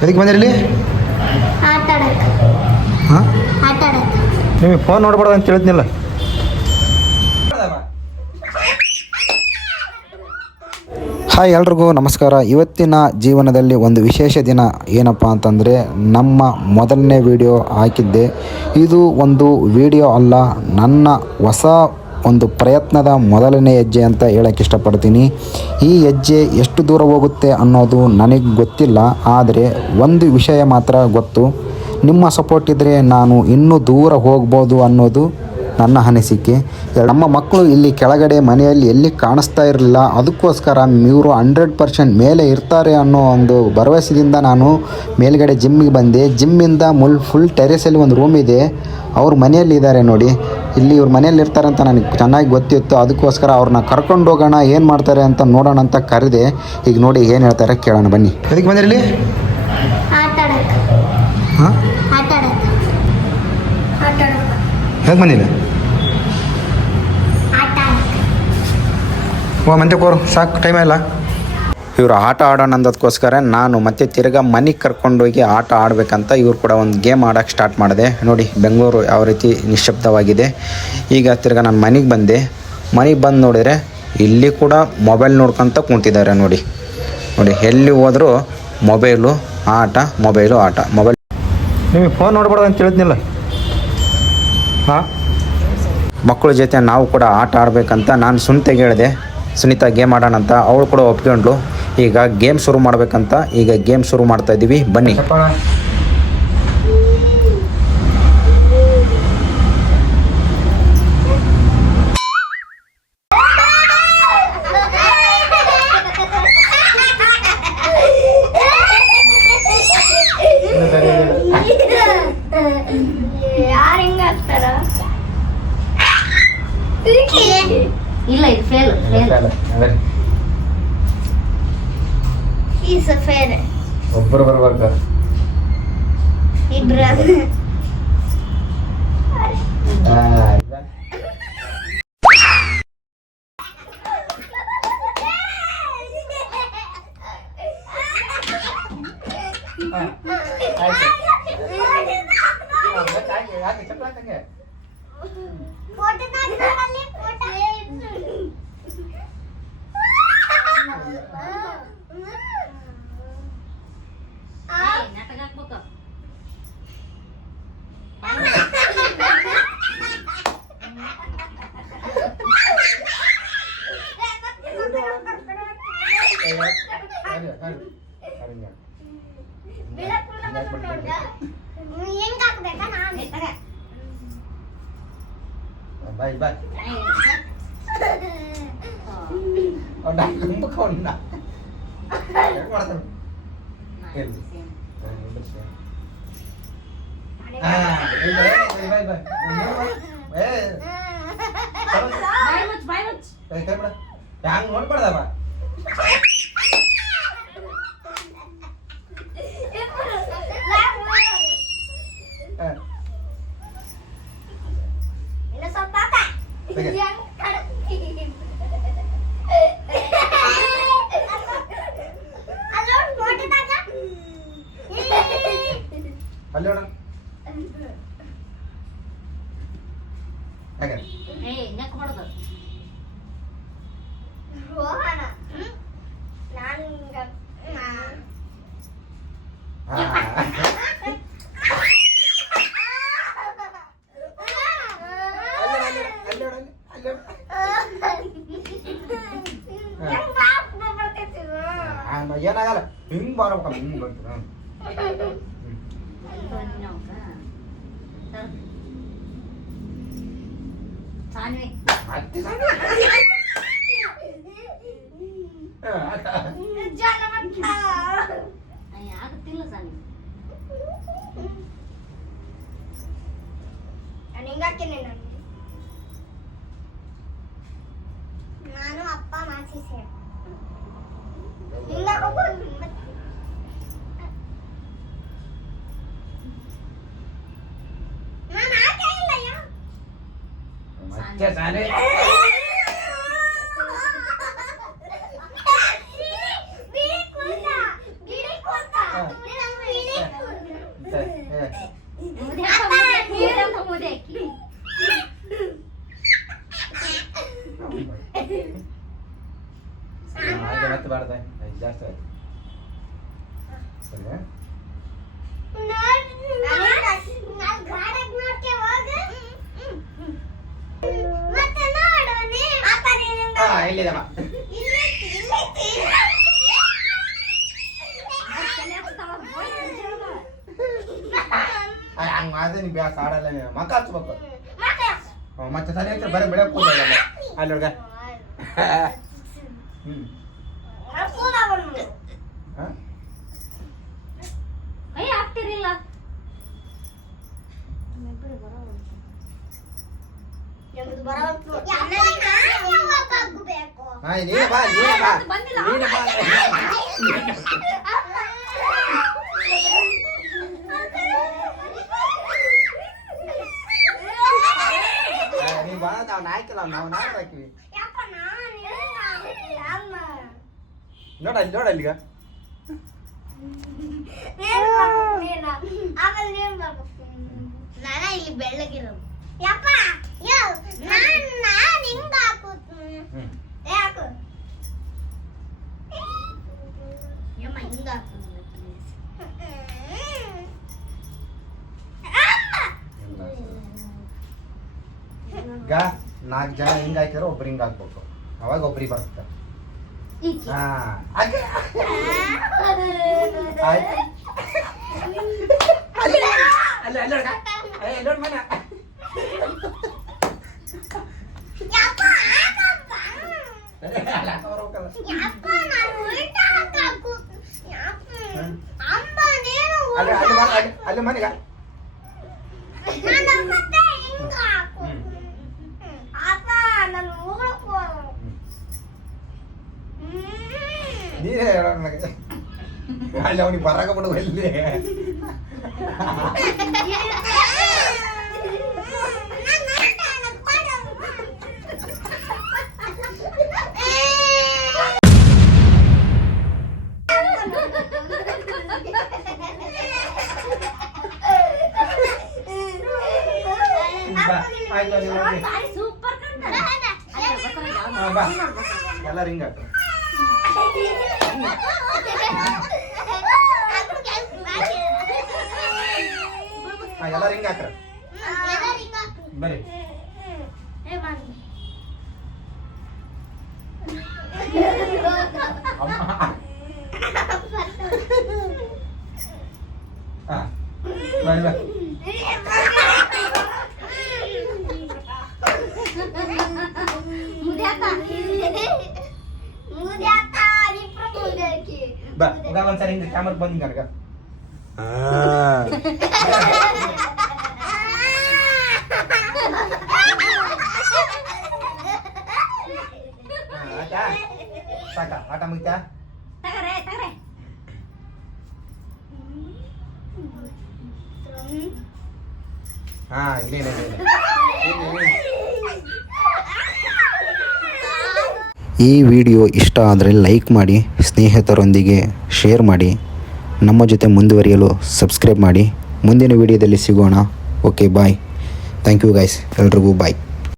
ಎದಕ್ಕೆ ಬಂದಿರಲಿ? ನಿಮಗೆ ಫೋನ್ ನೋಡ್ಬಾರ್ದು ಅಂತ ಹೇಳಿದ್ನಿಲ್ಲ. ಹಾಯ್ ಎಲ್ರಿಗೂ ನಮಸ್ಕಾರ. ಇವತ್ತಿನ ಜೀವನದಲ್ಲಿ ಒಂದು ವಿಶೇಷ ದಿನ. ಏನಪ್ಪ ಅಂತಂದರೆ ನಮ್ಮ ಮೊದಲನೇ ವಿಡಿಯೋ ಹಾಕಿದ್ದೆ. ಇದು ಒಂದು ವಿಡಿಯೋ ಅಲ್ಲ, ನನ್ನ ಹೊಸ ಒಂದು ಪ್ರಯತ್ನದ ಮೊದಲನೇ ಹೆಜ್ಜೆ ಅಂತ ಹೇಳಕ್ಕೆ ಇಷ್ಟಪಡ್ತೀನಿ. ಈ ಹೆಜ್ಜೆ ಎಷ್ಟು ದೂರ ಹೋಗುತ್ತೆ ಅನ್ನೋದು ನನಗೆ ಗೊತ್ತಿಲ್ಲ, ಆದರೆ ಒಂದು ವಿಷಯ ಮಾತ್ರ ಗೊತ್ತು. ನಿಮ್ಮ ಸಪೋರ್ಟ್ ಇದ್ದರೆ ನಾನು ಇನ್ನೂ ದೂರ ಹೋಗ್ಬೋದು ಅನ್ನೋದು ನನ್ನ ಅನಿಸಿಕೆ. ನಮ್ಮ ಮಕ್ಕಳು ಇಲ್ಲಿ ಕೆಳಗಡೆ ಮನೆಯಲ್ಲಿ ಎಲ್ಲಿ ಕಾಣಿಸ್ತಾ ಇರಲಿಲ್ಲ, ಅದಕ್ಕೋಸ್ಕರ ಇವರು 100% ಮೇಲೆ ಇರ್ತಾರೆ ಅನ್ನೋ ಒಂದು ಭರವಸೆಯಿಂದ ನಾನು ಮೇಲ್ಗಡೆ ಜಿಮ್ಮಿಗೆ ಬಂದೆ. ಜಿಮ್ಮಿಂದ ಫುಲ್ ಟೆರೇಸಲ್ಲಿ ಒಂದು ರೂಮ್ ಇದೆ, ಅವ್ರ ಮನೆಯಲ್ಲಿ ಇದ್ದಾರೆ ನೋಡಿ. ಇಲ್ಲಿ ಇವ್ರ ಮನೆಯಲ್ಲಿ ಇರ್ತಾರೆ ಅಂತ ನನಗೆ ಚೆನ್ನಾಗಿ ಗೊತ್ತಿತ್ತು, ಅದಕ್ಕೋಸ್ಕರ ಅವ್ರನ್ನ ಕರ್ಕೊಂಡು ಹೋಗೋಣ, ಏನು ಮಾಡ್ತಾರೆ ಅಂತ ನೋಡೋಣ ಅಂತ ಕರೆದೆ. ಈಗ ನೋಡಿ ಏನು ಹೇಳ್ತಾರೆ ಕೇಳೋಣ ಬನ್ನಿ. ಎದಕ್ಕೆ ಬಂದಿರಲಿ? ಹಾಂ, ಹೇಗೆ ಬಂದಿಲ್ಲ? ಮಂತೆ ಕೋರು ಸಾಕು, ಟೈಮ್ ಇಲ್ಲ. ಇವರು ಆಟ ಆಡೋಣ ಅಂದದಕ್ಕೋಸ್ಕರ ನಾನು ಮತ್ತೆ ತಿರ್ಗಾ ಮನೆಗೆ ಕರ್ಕೊಂಡೋಗಿ ಆಟ ಆಡಬೇಕಂತ ಇವ್ರು ಕೂಡ ಒಂದು ಗೇಮ್ ಆಡೋಕ್ಕೆ ಸ್ಟಾರ್ಟ್ ಮಾಡಿದೆ. ನೋಡಿ ಬೆಂಗಳೂರು ಯಾವ ರೀತಿ ನಿಶ್ಶಬ್ದವಾಗಿದೆ. ಈಗ ತಿರ್ಗಾ ನಾನು ಮನೆಗೆ ಬಂದೆ. ಮನೆಗೆ ಬಂದು ನೋಡಿದರೆ ಇಲ್ಲಿ ಕೂಡ ಮೊಬೈಲ್ ನೋಡ್ಕೊತ ಕೂತಿದ್ದಾರೆ. ನೋಡಿ ನೋಡಿ, ಎಲ್ಲಿ ಹೋದರೂ ಮೊಬೈಲು ಆಟ, ಮೊಬೈಲು ಆಟ, ಮೊಬೈಲ್. ನಿಮಗೆ ಫೋನ್ ನೋಡ್ಬಾರ್ದು ಅಂತ ಹೇಳಿದ್ನಿಲ್ಲ. ಹಾಂ, ಮಕ್ಕಳ ಜೊತೆ ನಾವು ಕೂಡ ಆಟ ಆಡಬೇಕಂತ ನಾನು ಸುನಿತೆಗೆ ಹೇಳಿದೆ. ಸುನೀತಾ ಗೇಮ್ ಆಡೋಣ ಅಂತ, ಅವಳು ಕೂಡ ಒಪ್ಕೊಂಡ್ಳು. ಈಗ ಗೇಮ್ ಶುರು ಮಾಡಬೇಕಂತ, ಈಗ ಗೇಮ್ ಶುರು ಮಾಡ್ತಾ ಇದ್ದೀವಿ, ಬನ್ನಿ. ಇಲ್ಲ, ಇದು ಫೇಲ್. Is fail. ಒಬ್ಬರು ಬರ್ಬೇಕು, ಇಬ್ರು. ಬಾಯ್ ಬಾಯ್ ಮಾಡ್ತಾನೆ. ಹಂಗೆ ನೋಡ್ಬಾರ್ದಪ್ಪ. ಅಲ್ಲಿ ನೋಡ ಏನಾಗಲ್ಲ, ಹಿಂಗ್ ಬರ್ಬೇಕಲ್ಲ, ಹಿಂಗ್ ಬರ್ತೀರ. ಆಗುತ್ತಿಲ್ಲ ಸಾನಿ. ನಾನು ಅಪ್ಪ ಮಾಸಿ ಸೇರಿ ಮತ್ತೆ ಸಾನೆ ಹಾಗೆ ಮತ್ತೆ ಬಾರ್ದ ಜಾಸ್ತಿ ಆಯ್ತು ಸರಿ ಇಲ್ಲಿದಮ್ಮ ಹಂಗ ಮಾತ್ರ ನೀವು ಬ್ಯಾಸ್ ಆಡಲ್ಲ ಮಕ್ಕ ಹಚ್ಬೇಕು ಮತ್ತೆ ಸರಿ ಐತೆ ಬರೀ ಬೆಳೆ ಕೂದಲ್ಲ ಅಲ್ಲಿ ಹುಡ್ಗ ಕೈ ಹಾಕ್ತಿರಿಲ್ಲ ನೀನೇ ಬಾ ನೀನೇ ಬಾ ಬಂದಿಲ್ಲ ನೀನೇ ಬಾ ನೀ ಬಾ ನಾವು ನಾಯ್ಕಲ್ಲ ನಾವು ನಾಲ್ಕು ಹಾಕಿವಿ ನೋಡಲ್ಲಿ ಈಗ ನಾನ ಇಲ್ಲಿ ಬೆಳ್ಳಗಿರೋದು ಈಗ 4 ಜನ ಹಿಂಗ ಹಾಕಿರೋ ಒಬ್ರು ಹಿಂಗ ಹಾಕ್ಬೇಕು ಅವಾಗ ಒಬ್ರಿಗೆ ಬರುತ್ತೆ ಹಾ ಹಾಗೆ ಆಯ್ತು ಅಲ್ಲಿ ನೋಡಿ ಮನೆ ಅಲ್ಲಿ ಮನೆಗ ನೀನೇ ಹೇಳೋ ನನಗೆ ಅಲ್ಲಿ ಅವನಿಗೆ ಬರಾಕ ಬಿಡು ಅಲ್ಲಿ ಸೂಪರ್ ಬಾ ಎಲ್ಲ ರಿಂಗ್ ಹಾಕ ಎಲ್ಲ ರಿಂಗ್ ಹಾಕ್ರ ಬರ್ರಿ ಹಾ ಬರ್ರಿ ಬಾ ಬಾ ಈಗ ಒಂದ್ಸರಿ ಹಿಂಗೆ ಕ್ಯಾಮರಾ ಬಂದ್ ಕನಕ ಆಟ ಸಾಕ ಆಟ ಮುಗಿತಾ ತಗರೆ ಹಾ ಇನ್ನೇನು ಈ ವಿಡಿಯೋ ಇಷ್ಟ ಆದರೆ ಲೈಕ್ ಮಾಡಿ ಸ್ನೇಹಿತರೊಂದಿಗೆ ಶೇರ್ ಮಾಡಿ ನಮ್ಮ ಜೊತೆ ಮುಂದುವರಿಯಲು ಸಬ್ಸ್ಕ್ರೈಬ್ ಮಾಡಿ ಮುಂದಿನ ವಿಡಿಯೋದಲ್ಲಿ ಸಿಗೋಣ okay bye thank you guys ಎಲ್ರಿಗೂ ಬಾಯ್